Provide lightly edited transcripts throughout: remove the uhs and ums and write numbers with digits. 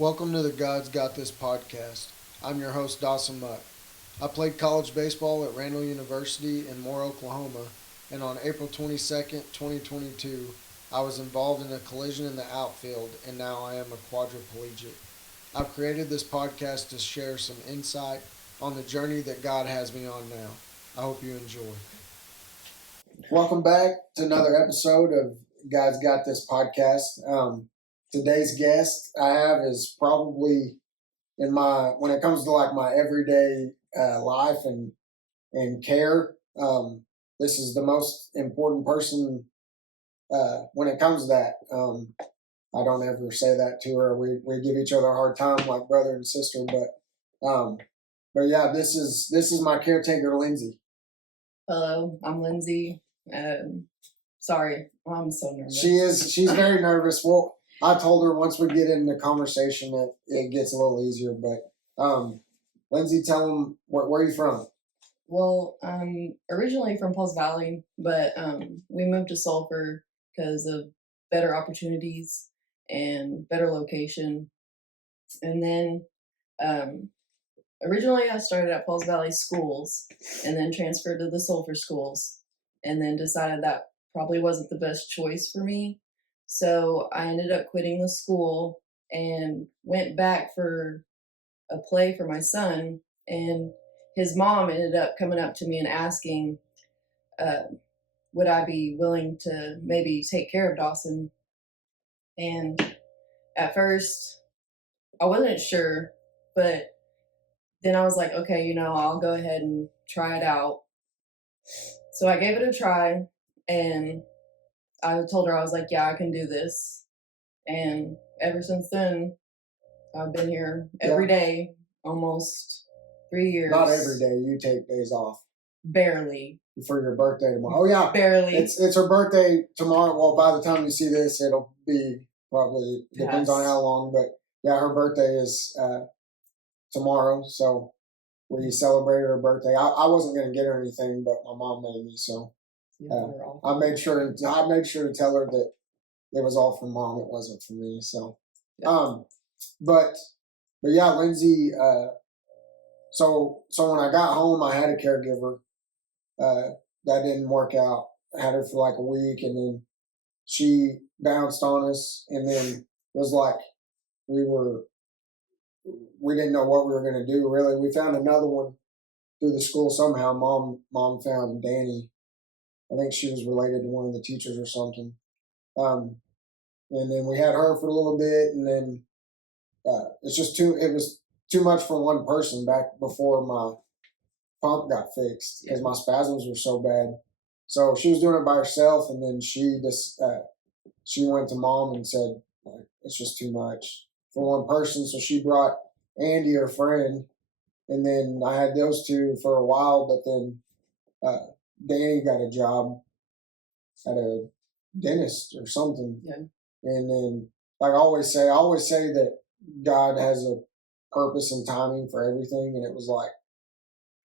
Welcome to the God's Got This podcast. I'm your host, Dawson Muck. I played college baseball at Randall University in Moore, Oklahoma, and on April 22nd, 2022, I was involved in a collision in the outfield, and now I am a quadriplegic. I've created this podcast to share some insight on the journey that God has me on now. I hope you enjoy. Welcome back to another episode of God's Got This podcast. Today's guest I have is probably in when it comes to like my everyday life and care. This is the most important person when it comes to that. I don't ever say that to her. We give each other a hard time like brother and sister, but yeah, this is my caretaker, Lindsay. Hello, I'm Lindsay. Sorry, I'm so nervous. She's very nervous. Well, I told her once we get in the conversation that it gets a little easier. But Lindsay, tell them where are you from? Well, I'm originally from Pauls Valley, but we moved to Sulphur because of better opportunities and better location. And then originally I started at Pauls Valley schools and then transferred to the Sulphur schools and then decided that probably wasn't the best choice for me. So I ended up quitting the school and went back for a play for my son, and his mom ended up coming up to me and asking, would I be willing to maybe take care of Dawson? And at first, I wasn't sure, but then I was like, okay, I'll go ahead and try it out. So I gave it a try, and I told her, I was like, yeah, I can do this. And ever since then, I've been here every day, almost 3 years. Not every day. You take days off. Barely. For your birthday tomorrow. Oh yeah. Barely. It's her birthday tomorrow. Well, by the time you see this, it'll be probably depends on how long. But yeah, her birthday is tomorrow, so we celebrated her birthday. I wasn't gonna get her anything, but my mom made me, so I made sure to tell her that it was all for mom. It wasn't for me. So, but yeah, Lindsay. So when I got home, I had a caregiver. That didn't work out. I had her for like a week, and then she bounced on us, and then was like we didn't know what we were going to do. Really, we found another one through the school somehow. Mom found Danny. I think she was related to one of the teachers or something. And then we had her for a little bit, and then it was too much for one person back before my pump got fixed because my spasms were so bad. So she was doing it by herself, and then she went to mom and said, like, it's just too much for one person. So she brought Andy, her friend, and then I had those two for a while, but then Danny got a job at a dentist or something. Yeah. And then, like I always say that God has a purpose and timing for everything, and it was like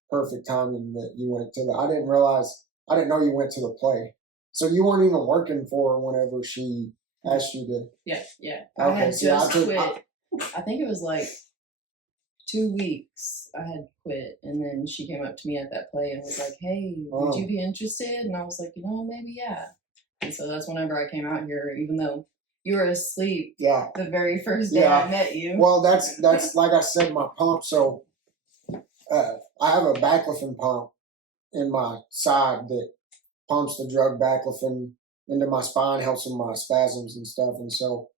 perfect timing that you went to I didn't know you went to the play. So you weren't even working for her whenever she asked you to. Yeah. Okay, I had just quit. I think it was like 2 weeks I had quit, and then she came up to me at that play and was like, hey, would you be interested? And I was like, maybe yeah. And so that's whenever I came out here, even though you were asleep the very first day I met you. Well, that's like I said, my pump. So I have a baclofen pump in my side that pumps the drug baclofen into my spine, helps with my spasms and stuff. And so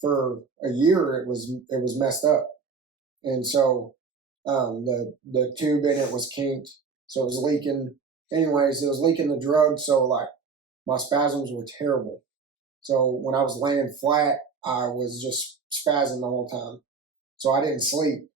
for a year it was messed up, and so the tube in it was kinked, so it was leaking. Anyways, it was leaking the drug, so like my spasms were terrible. So when I was laying flat, I was just spazzing the whole time. So I didn't sleep.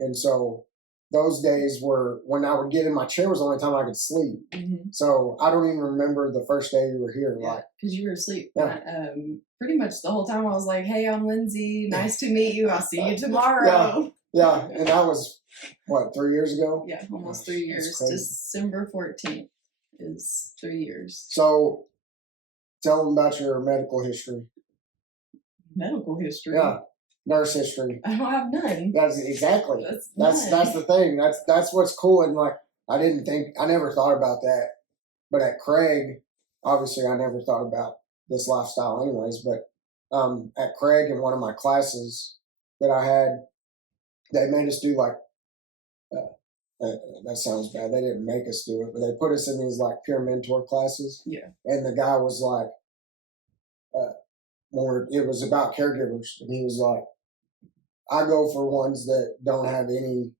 And so those days were when I would get in my chair was the only time I could sleep. Mm-hmm. So I don't even remember the first day you were here. Yeah, because you were asleep. Yeah. Pretty much the whole time I was like, hey, I'm Lindsay. Nice to meet you. I'll see you tomorrow. Yeah. And that was, 3 years ago? Yeah, almost 3 years. December 14th is 3 years. So tell them about your medical history. medical history. Yeah, nurse history. I don't have none. That's exactly. That's That's the thing. That's what's cool. And like, I never thought about that. But at Craig, obviously, I never thought about this lifestyle, anyways. But at Craig, in one of my classes that I had, they made us do like. That sounds bad. They didn't make us do it, but they put us in these like peer mentor classes. Yeah. And the guy was like, it was about caregivers, and he was like, I go for ones that don't have any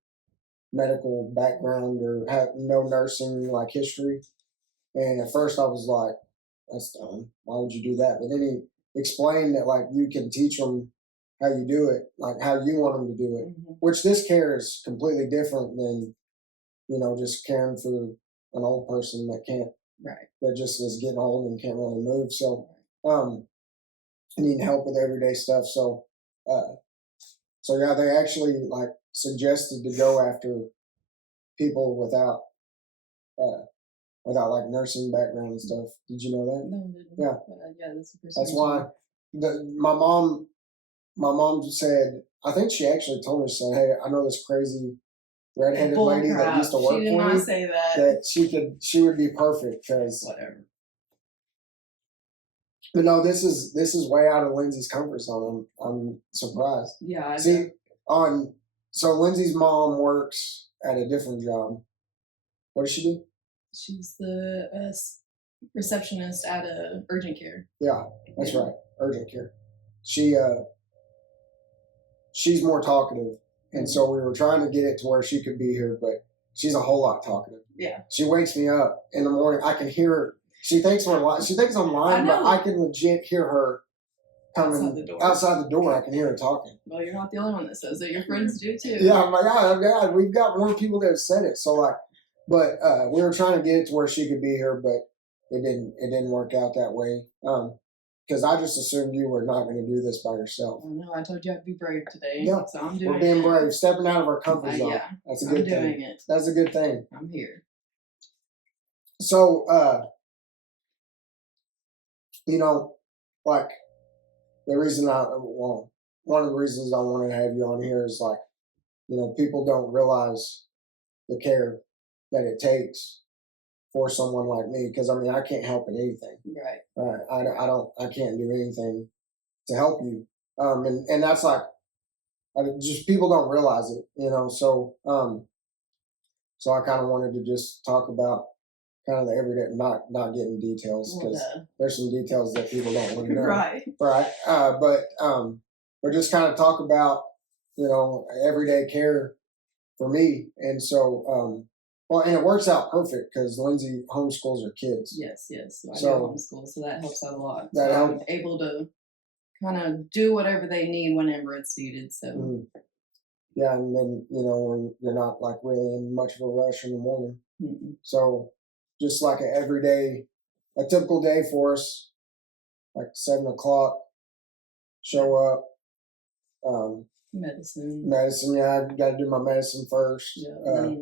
medical background or have no nursing like history. And at first I was like, that's dumb. Why would you do that? But then he explained that like you can teach them how you do it, like how you want them to do it, which this care is completely different than, just caring for an old person that can't, that just is getting old and can't really move. So, needing help with everyday stuff. So, yeah, they actually like suggested to go after people without like nursing background and stuff. Did you know that? No, I didn't. Yeah. Yeah, that's the That's why my mom said, I think she actually told me, she said, hey, I know this crazy redheaded lady that used to work for me. She did not say that. She would be perfect because whatever. But no, this is way out of Lindsay's comfort zone. I'm surprised. Yeah. So Lindsay's mom works at a different job. What does she do? She's the receptionist at a urgent care. Yeah, that's right. Urgent care. She's more talkative, and so we were trying to get it to where she could be here, but she's a whole lot talkative. Yeah. She wakes me up in the morning. I can hear her. She thinks I'm lying, but I can legit hear her coming outside the door. I can hear her talking. Well, you're not the only one that says it. Your friends do too. Yeah, I'm like, God, we've got more people that have said it. So like, but we were trying to get it to where she could be here, but it didn't work out that way. Because I just assumed you were not going to do this by yourself. Oh no, I told you I'd be brave today. Yeah, so I'm doing. We're being brave, stepping out of our comfort zone. Yeah, that's a good thing. I'm doing it. That's a good thing. I'm here. So, like the reason one of the reasons I wanted to have you on here is like, people don't realize the care that it takes for someone like me. Because I can't help in anything. Right. I can't do anything to help you. And that's like, just people don't realize it, So, so I kind of wanted to just talk about kind of the everyday, not getting details because there's some details that people don't want to know. Right. But just kind of talk about, everyday care for me. And so, and it works out perfect because Lindsay homeschools her kids. Yes. I do homeschool, so that helps out a lot. That helps. I'm able to kind of do whatever they need whenever it's needed. So. Yeah, and then when you're not like really in much of a rush in the morning. So just like a typical day for us, like 7 o'clock, show up. Medicine. Yeah, I got to do my medicine first. Yeah,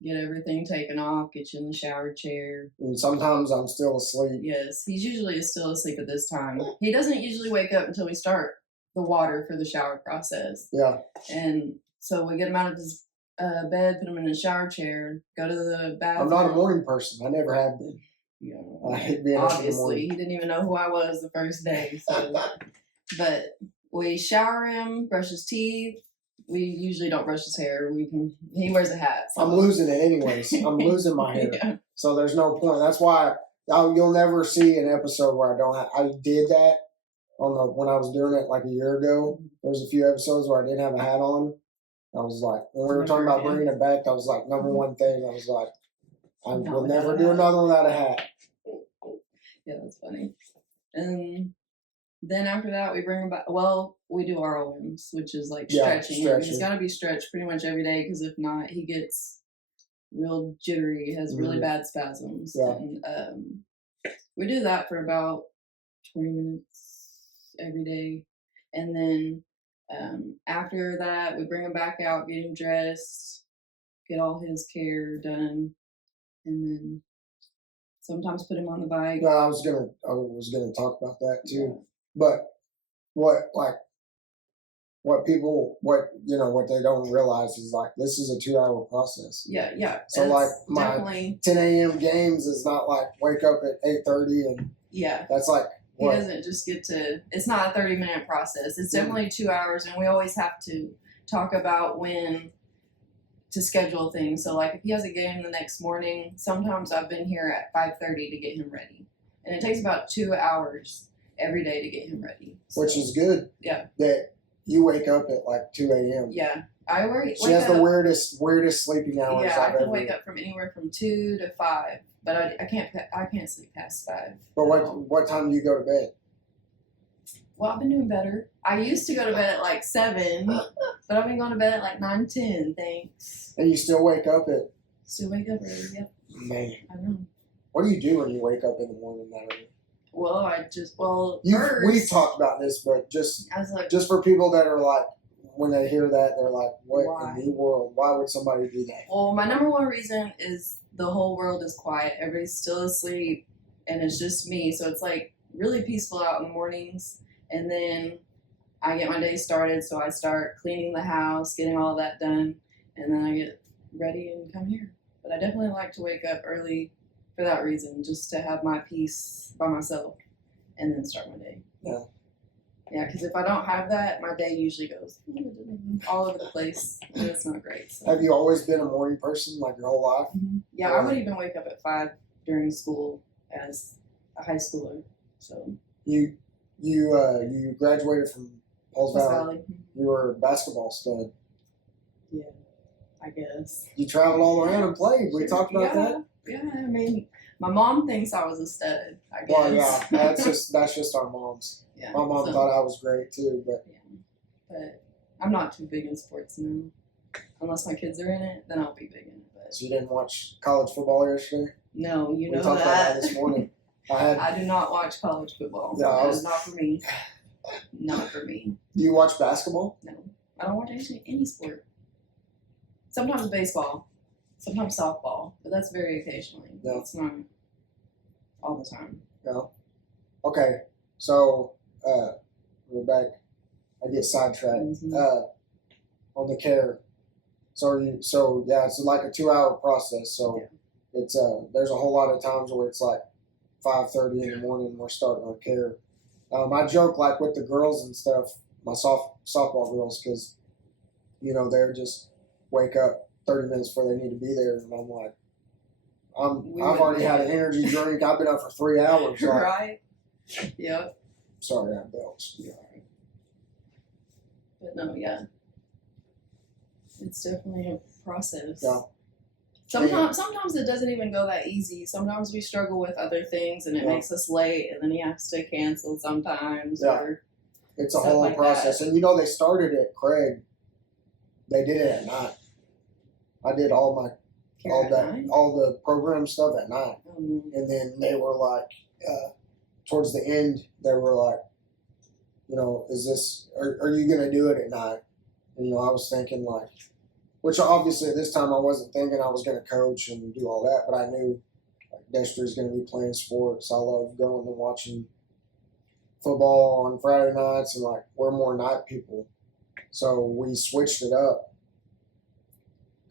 get everything taken off, get you in the shower chair. And sometimes I'm still asleep. Yes, he's usually still asleep at this time. He doesn't usually wake up until we start the water for the shower process. Yeah. And so we get him out of his bed, put him in a shower chair, go to the bathroom. I'm not a morning person. I never have been. Yeah. I hate being up in the morning. He didn't even know who I was the first day. So, but we shower him, brush his teeth. We usually don't brush his hair. He wears a hat. So. I'm losing it anyways. I'm losing my hair. Yeah. So there's no point. That's why you'll never see an episode where I did that when I was doing it like a year ago. There was a few episodes where I didn't have a hat on. I was like, when we were talking about bringing it back, that was like number one thing. I was like, I will never do another one without a hat. Yeah, that's funny. And then after that, we bring him back. Well, we do ROMs, which is like stretching. He's got to be stretched pretty much every day because if not, he gets real jittery, has really bad spasms. Yeah. And we do that for about 20 minutes every day. And then after that, we bring him back out, get him dressed, get all his care done, and then sometimes put him on the bike. No, I was gonna talk about that too. Yeah. But what people what they don't realize is like this is a 2 hour process. Yeah. So like my definitely 10 a.m. games is not like wake up at 8:30 and that's like he doesn't just get to. It's not a 30-minute process. It's definitely 2 hours, and we always have to talk about when to schedule things. So like if he has a game the next morning, sometimes I've been here at 5:30 to get him ready, and it takes about 2 hours every day to get him ready. So, which is good. Yeah. That you wake up at like 2 a.m. Yeah. I worry. She has the weirdest sleeping hours. Yeah, I've I can ever. wake up from anywhere from 2 to 5, but I can't sleep past 5. But what time do you go to bed? Well, I've been doing better. I used to go to bed at like 7, but I've been going to bed at like 9, 10. Thanks. And you still wake up at? Still wake up early. Yep. Man, I know. what do you do when you wake up in the morning that early? Well, we've talked about this, but just for people that are like, when they hear that, they're like, what in the world? Why would somebody do that? Well, my number one reason is the whole world is quiet. Everybody's still asleep, and it's just me. So it's like really peaceful out in the mornings. And then I get my day started. So I start cleaning the house, getting all that done, and then I get ready and come here. But I definitely like to wake up early for that reason, just to have my peace by myself and then start my day. Yeah. Yeah, because if I don't have that, my day usually goes all over the place, and it's not great. So. Have you always been a morning person, like your whole life? Mm-hmm. Yeah, I would even wake up at 5 during school as a high schooler. So you graduated from Pauls Valley. You were a basketball stud. Yeah, I guess. You traveled all around and played. We talked about that. Yeah, I mean, my mom thinks I was a stud. I guess. Well, yeah, that's just our moms. Yeah, my mom thought I was great too, but I'm not too big in sports now. Unless my kids are in it, then I'll be big in it. But so you didn't watch college football yesterday? No, you know we talked about that this morning. I do not watch college football. Yeah, it's not for me. Not for me. Do you watch basketball? No, I don't watch any sport. Sometimes baseball, sometimes softball, but that's very occasionally. No. It's not all the time. No. Okay, so we're back. I get sidetracked. Mm-hmm. On the care. So it's like a 2 hour process. So it's there's a whole lot of times where it's like 5:30 in the morning we're starting our care. I joke like with the girls and stuff, my softball girls, because they're just wake up 30 minutes before they need to be there, and I'm like, I've already had an energy drink. I've been up for 3 hours. Like, right. Yep. Sorry, I belched. Yeah. But no, yeah. It's definitely a process. Yeah. Sometimes it doesn't even go that easy. Sometimes we struggle with other things and it makes us late, and then he has to cancel sometimes. Yeah. Or it's a whole process. And they started at Craig. They did it at night. I did all the program stuff at night. Mm-hmm. And then they were like, towards the end, they were like, are you going to do it at night? And, I was thinking like, which obviously at this time I wasn't thinking I was going to coach and do all that, but I knew like, Dexter's going to be playing sports. I love going and watching football on Friday nights, and like we're more night people. So we switched it up,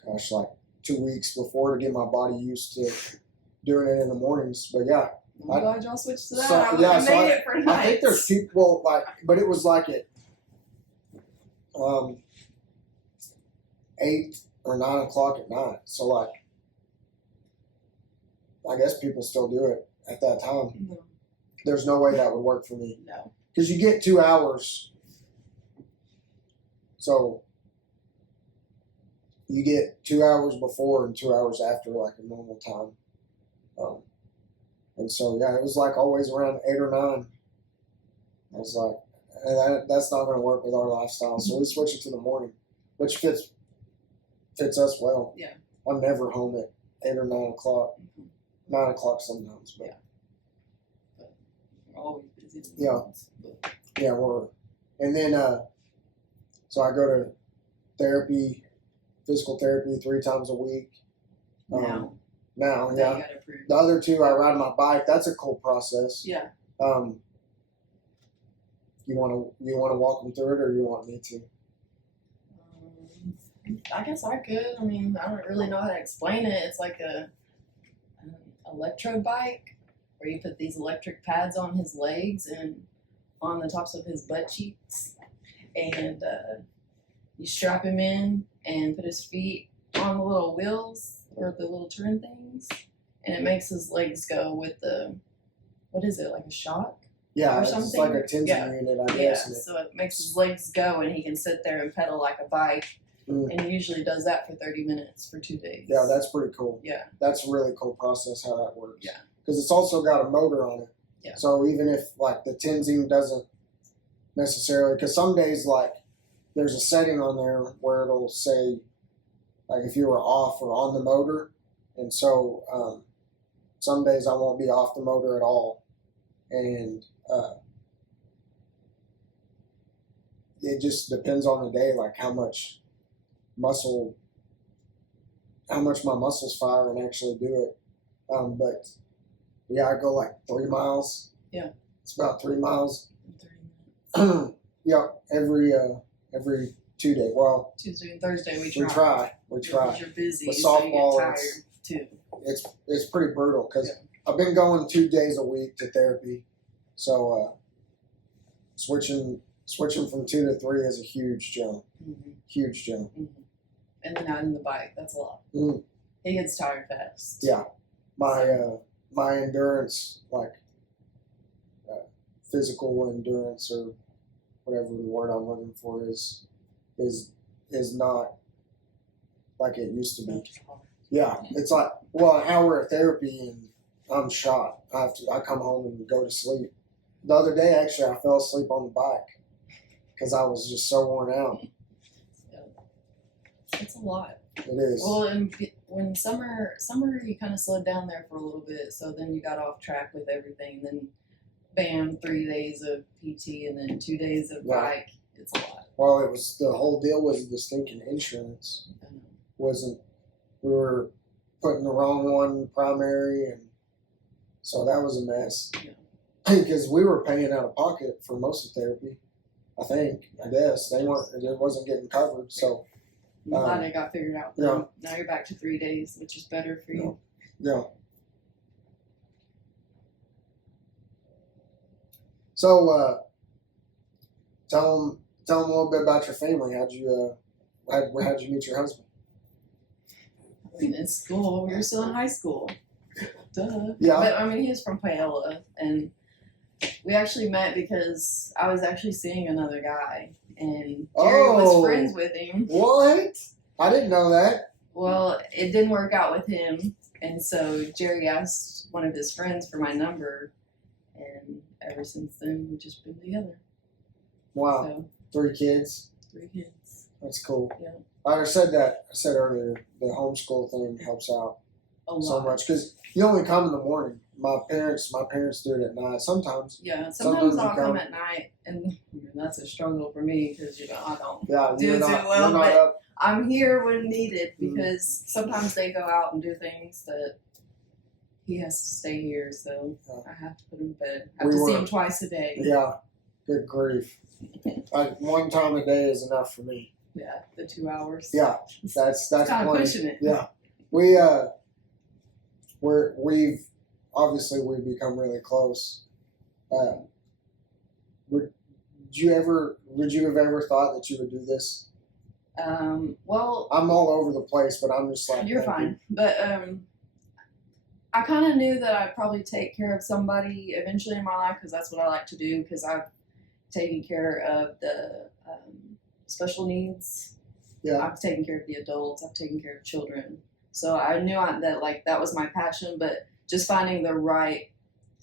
gosh, like 2 weeks before to get my body used to doing it in the mornings. But yeah. I'm glad y'all switched to that. I made it for nights. I think there's people but it was like at 8 or 9 o'clock at night. So like, I guess people still do it at that time. No. There's no way that would work for me. No. Because you get 2 hours. So you get 2 hours before and 2 hours after like a normal time. And so, yeah, it was like always around 8 or 9. I was like, that's not going to work with our lifestyle. So we switched it to the morning, which fits us well. Yeah. I'm never home at 8 or 9 o'clock. 9 o'clock sometimes. But. Yeah. But we're always busy. Yeah. Yeah, and then, so I go to therapy, physical therapy 3 times a week. Now, yeah. The other 2, I ride my bike. That's a cool process. Yeah. You wanna walk them through it, or you want me to? I guess I could. I mean, I don't really know how to explain it. It's like an electro bike where you put these electric pads on his legs and on the tops of his butt cheeks, and you strap him in and put his feet on the little wheels or the little turn things, and it makes his legs go with the, what is it, like a shock? Yeah, Or it's something? like a tensing Yeah. unit, I Yeah, guess. so it makes his legs go and he can sit there and pedal like a bike. Mm. And he usually does that for 30 minutes for 2 days. Yeah, that's pretty cool. Yeah. That's a really cool process how that works. Yeah. Because it's also got a motor on it. Yeah. So even if like the tensing doesn't necessarily, because some days like there's a setting on there where it'll say like if you were off or on the motor, and so some days I won't be off the motor at all, and it just depends on the day, like how much my muscles fire and actually do it. But yeah, I go like 3 miles. Yeah. It's about 3 miles. In 30 minutes. Yeah, every 2 days. Well, Tuesday and Thursday we we try. try. Because you're busy, With so you softball, get tired too. It's pretty brutal because Yeah. I've been going 2 days a week to therapy, so switching from 2 to 3 is a huge jump. Mm-hmm. Huge jump. Mm-hmm. And then adding the bike, that's a lot. Mm. He gets tired fast. Yeah, my endurance, like physical endurance or whatever the word I'm looking for is not like it used to be. Yeah, it's like, well, an hour of therapy and I'm shot. I come home and go to sleep. The other day, actually, I fell asleep on the bike because I was just so worn out. It's a lot. It is. Well, and when summer you kind of slowed down there for a little bit, so then you got off track with everything. Then, bam, 3 days of PT and then 2 days of bike. It's a lot. Well, it was the whole deal was the stinking insurance wasn't. We were putting the wrong one primary, and so that was a mess. Yeah. Because we were paying out of pocket for most of therapy. I guess they weren't. It wasn't getting covered. So I'm glad it got figured out. Yeah. Now you're back to 3 days, which is better for you. Yeah. So tell them a little bit about your family. How'd you meet your husband? In school, we were still in high school. Duh. Yeah. But I mean, he was from Paola, and we actually met because I was actually seeing another guy, and Jerry was friends with him. What? I didn't know that. Well, it didn't work out with him, and so Jerry asked one of his friends for my number, and ever since then we've just been together. Wow. So 3 kids. 3 kids. That's cool. Yeah. I said earlier, the homeschool thing helps out A lot. so much because you only come in the morning. My parents do it at night sometimes. Yeah, Sometimes sometimes I'll you come come at night, and that's a struggle for me because I don't Yeah, do you're too not, well. you're not But up. I'm here when needed Mhm. because sometimes they go out and do things that he has to stay here, so Yeah. I have to put him to bed. I have We to see were- him twice a day. Yeah, good grief. One time a day is enough for me. Yeah, the 2 hours. Yeah, that's kind of plenty. pushing it. Yeah, we've become really close. Would you have ever thought that you would do this? Well, I'm all over the place, but I'm just like you're fine. But I kind of knew that I'd probably take care of somebody eventually in my life because that's what I like to do because I've taken care of the special needs. Yeah. I've taken care of the adults. I've taken care of children. So I knew that was my passion, but just finding the right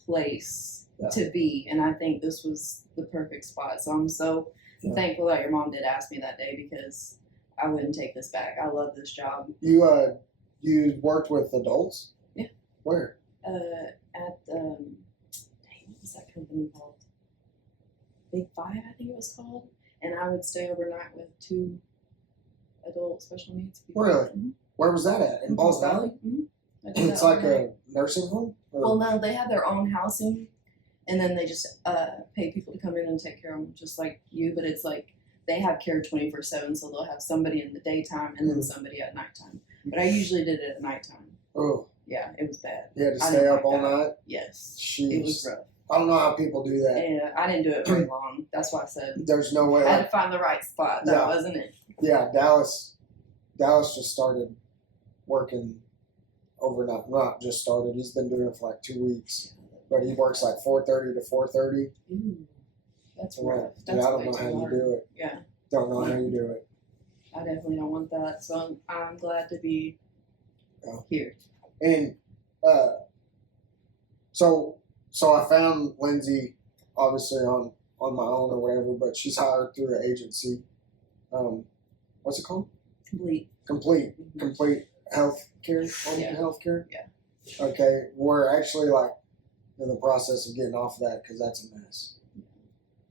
place to be. And I think this was the perfect spot. So I'm so thankful that your mom did ask me that day because I wouldn't take this back. I love this job. You worked with adults? Yeah. Where? At what was that company called? Big Five, I think it was called. And I would stay overnight with 2 adult special needs people. Really? Mm-hmm. Where was that at? In Balls Valley? Mm-hmm. It's like a nursing home? Well, no, they had their own housing, and then they just pay people to come in and take care of them, just like you. But it's like they have care 24/7, so they'll have somebody in the daytime and then somebody at nighttime. But I usually did it at nighttime. Oh, Yeah, it was bad. you had to I stay didn't up like all that. night? Yes, Jeez. it was rough. I don't know how people do that. And I didn't do it very long. That's why I said There's no way. I had to find the right spot. That wasn't it. Yeah, Dallas just started working overnight. Not just started. He's been doing it for like 2 weeks. But he works like 4:30 to 4:30. Ooh, that's Right. rough. Yeah, That's I don't way know too how you hard. do it. Yeah. Don't know how you do it. I definitely don't want that. So I'm glad to be here. And so I found Lindsay obviously on my own or whatever, but she's hired through an agency. What's it called? Complete. Complete health care. Yeah. Health care. Yeah. Okay, we're actually like in the process of getting off of that because that's a mess.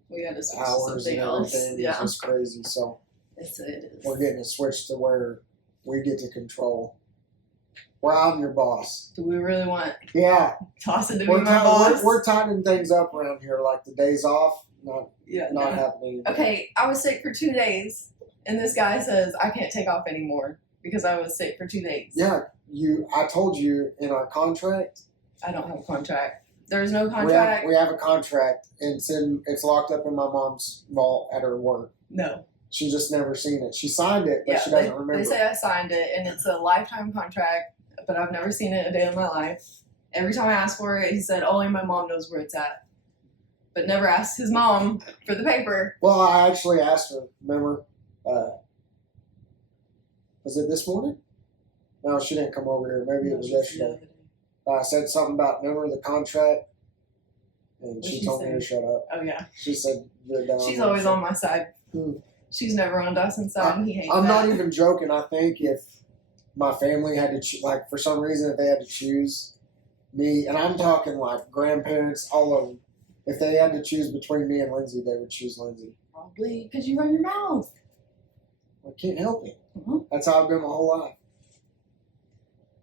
We got to switch to Hours something and else. everything is Yeah. just crazy. So It is. we're getting it switched to where we get to control. Where I'm your boss. Do we really want Yeah. Dawson to be my boss? We're tightening things up around here, like the days off, not no. happening. Okay, I was sick for 2 days, and this guy says I can't take off anymore because I was sick for 2 days. Yeah, I told you in our contract. I don't have a contract. There's no contract. We have a contract, and it's locked up in my mom's vault at her work. No. She just never seen it. She signed it, but she doesn't remember. They say I signed it, and it's a lifetime contract, but I've never seen it a day in my life. Every time I asked for it, he said only my mom knows where it's at, but never asked his mom for the paper. Well, I actually asked her. Remember? Was it this morning? No, she didn't come over here. Maybe it was yesterday. I said something about remember the contract, and she told me to shut up. Oh yeah. She said you're down. She's always on my side. She's never on Dawson's side, and he hates I'm that. not even joking. I think if my family had to like for some reason if they had to choose me, and I'm talking like grandparents, all of them, if they had to choose between me and Lindsay, they would choose Lindsay. Probably because you run your mouth. I can't help it. Mm-hmm. That's how I've been my whole life.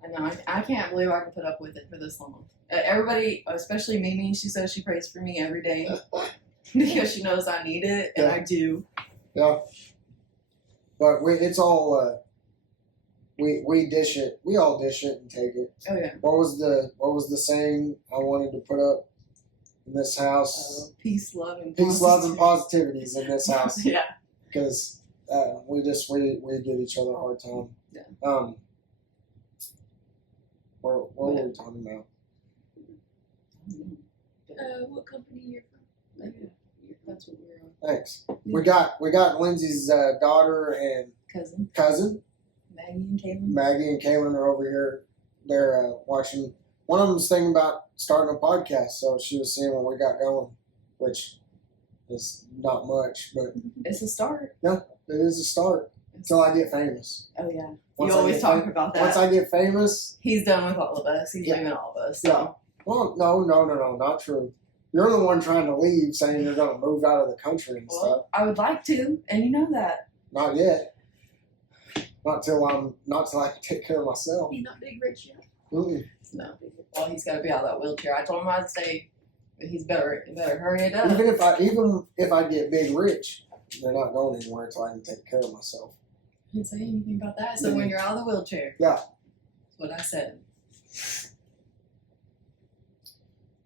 I know. I can't believe I can put up with it for this long. Everybody, especially Mimi, she says she prays for me every day because she knows I need it, and I do. Yeah. But it's all we dish it. We all dish it and take it. Oh yeah. What was the saying I wanted to put up in this house? Peace, love, and Peace, love, and positivity is in this house. Yeah. Because we give each other a hard time. Yeah. What were we talking about? What company you're from? That's what we're on. Thanks. We got Lindsay's daughter and cousin. Maggie and Kaylin are over here. They're watching. One of them's thinking about starting a podcast, so she was seeing what we got going, which is not much, but it's a start. Yeah, it is a start. Until I get famous. Oh yeah. You always talk about that. Once I get famous, he's done with all of us. He's leaving all of us. So. Yeah. Well, no, not true. You're the one trying to leave, saying you're going to move out of the country and stuff. I would like to, and you know that. Not yet. Not till I can take care of myself. He's not big rich yet. Mm-mm. No. Well, he's got to be out of that wheelchair. I told him I'd stay, but he's better hurry it up. Even if I get big rich, they're not going anywhere until I can take care of myself. I didn't say anything about that. So when you're out of the wheelchair. Yeah. That's what I said.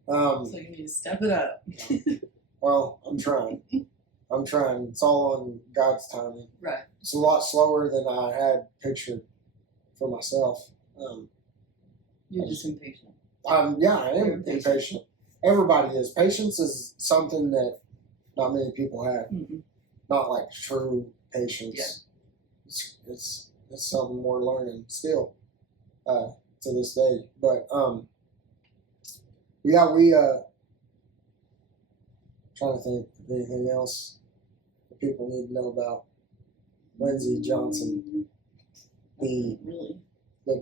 So you need to step it up. Well, I'm trying. It's all on God's timing. Right. It's a lot slower than I had pictured for myself. You're just impatient. Yeah, I am impatient. Everybody is. Patience is something that not many people have. Mm-hmm. Not like true patience. Yeah. It's something we're learning still to this day. But yeah, we trying to think of anything else that people need to know about Lindsay Johnson, the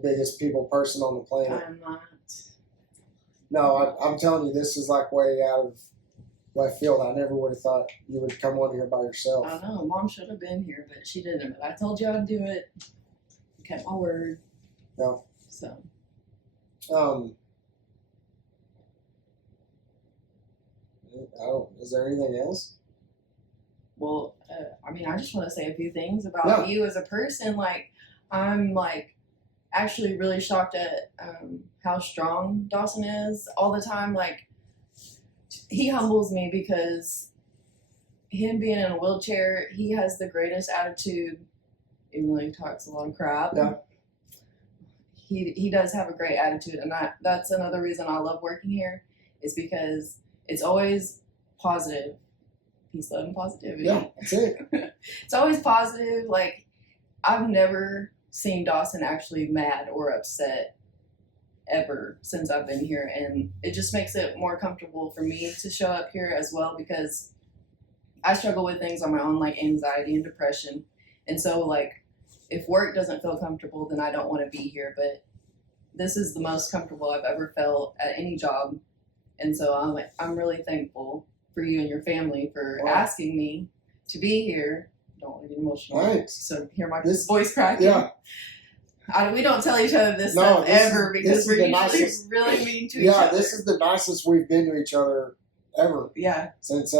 biggest people person on the planet. I'm not. No, I'm telling you, this is like way out of left field. I never would have thought you would come on here by yourself. I know. Mom should have been here, but she didn't. But I told you I'd do it. I kept my word. Yeah. So. Is there anything else? Well, I just want to say a few things about you as a person. Like, I'm like actually really shocked at how strong Dawson is all the time. Like, he humbles me because him being in a wheelchair, he has the greatest attitude, even though he talks a lot of crap. Yeah. He does have a great attitude, and that's another reason I love working here, is because it's always positive. Peace, love, and positivity. Yeah, that's it. It's always positive. Like, I've never seen Dawson actually mad or upset ever since I've been here, and it just makes it more comfortable for me to show up here as well, because I struggle with things on my own, like anxiety and depression. And so, like, if work doesn't feel comfortable, then I don't want to be here. But this is the most comfortable I've ever felt at any job. And so I'm really thankful for you and your family for asking me to be here. Don't want to get emotional. Thanks. So hear my voice cracking. Yeah. We don't tell each other this stuff ever because we're usually really mean to each other. Yeah, this is the nicest we've been to each other ever. Yeah. Since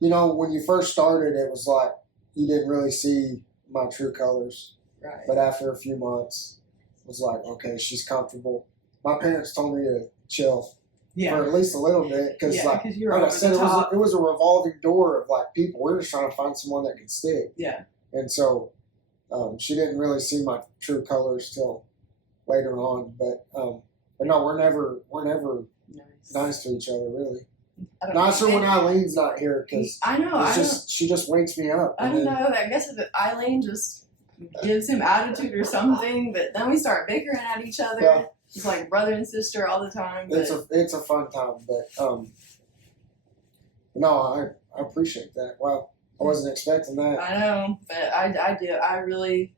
when you first started, it was like you didn't really see my true colors. Right. But after a few months, it was like, okay, she's comfortable. My parents told me to chill for at least a little bit because, like I said, it was a revolving door of like people. We're just trying to find someone that could stick. Yeah. And so she didn't really see my true colors till later on. But no, we're never nice to each other, really. Nicer when Eileen's not here because she just wakes me up. I don't know. I guess if Eileen just gives him attitude or something, but then we start bickering at each other. Yeah. It's like brother and sister all the time. But it's a fun time, but no, I appreciate that. Wow, I wasn't expecting that. I know, but I do. I really,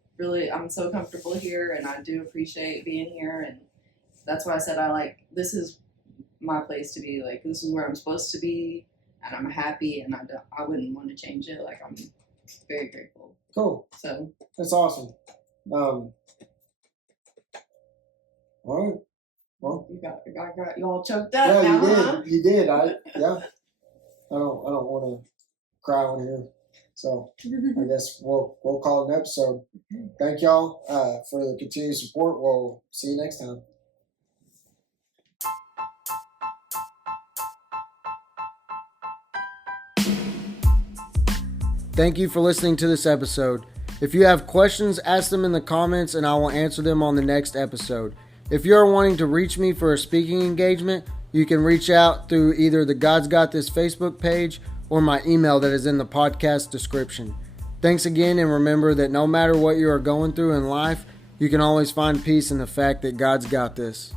I'm so comfortable here, and I do appreciate being here, and that's why I said this is my place to be. Like, this is where I'm supposed to be, and I'm happy, and I wouldn't want to change it. Like, I'm very grateful. Cool. So that's awesome. All right. Well, I got you all choked up. Yeah, now, you did. huh? You did. I don't want to cry on here, so I guess we'll call it an episode. Thank y'all for the continued support. We'll see you next time. Thank you for listening to this episode. If you have questions, ask them in the comments and I will answer them on the next episode. If you are wanting to reach me for a speaking engagement, you can reach out through either the God's Got This Facebook page or my email that is in the podcast description. Thanks again, and remember that no matter what you are going through in life, you can always find peace in the fact that God's got this.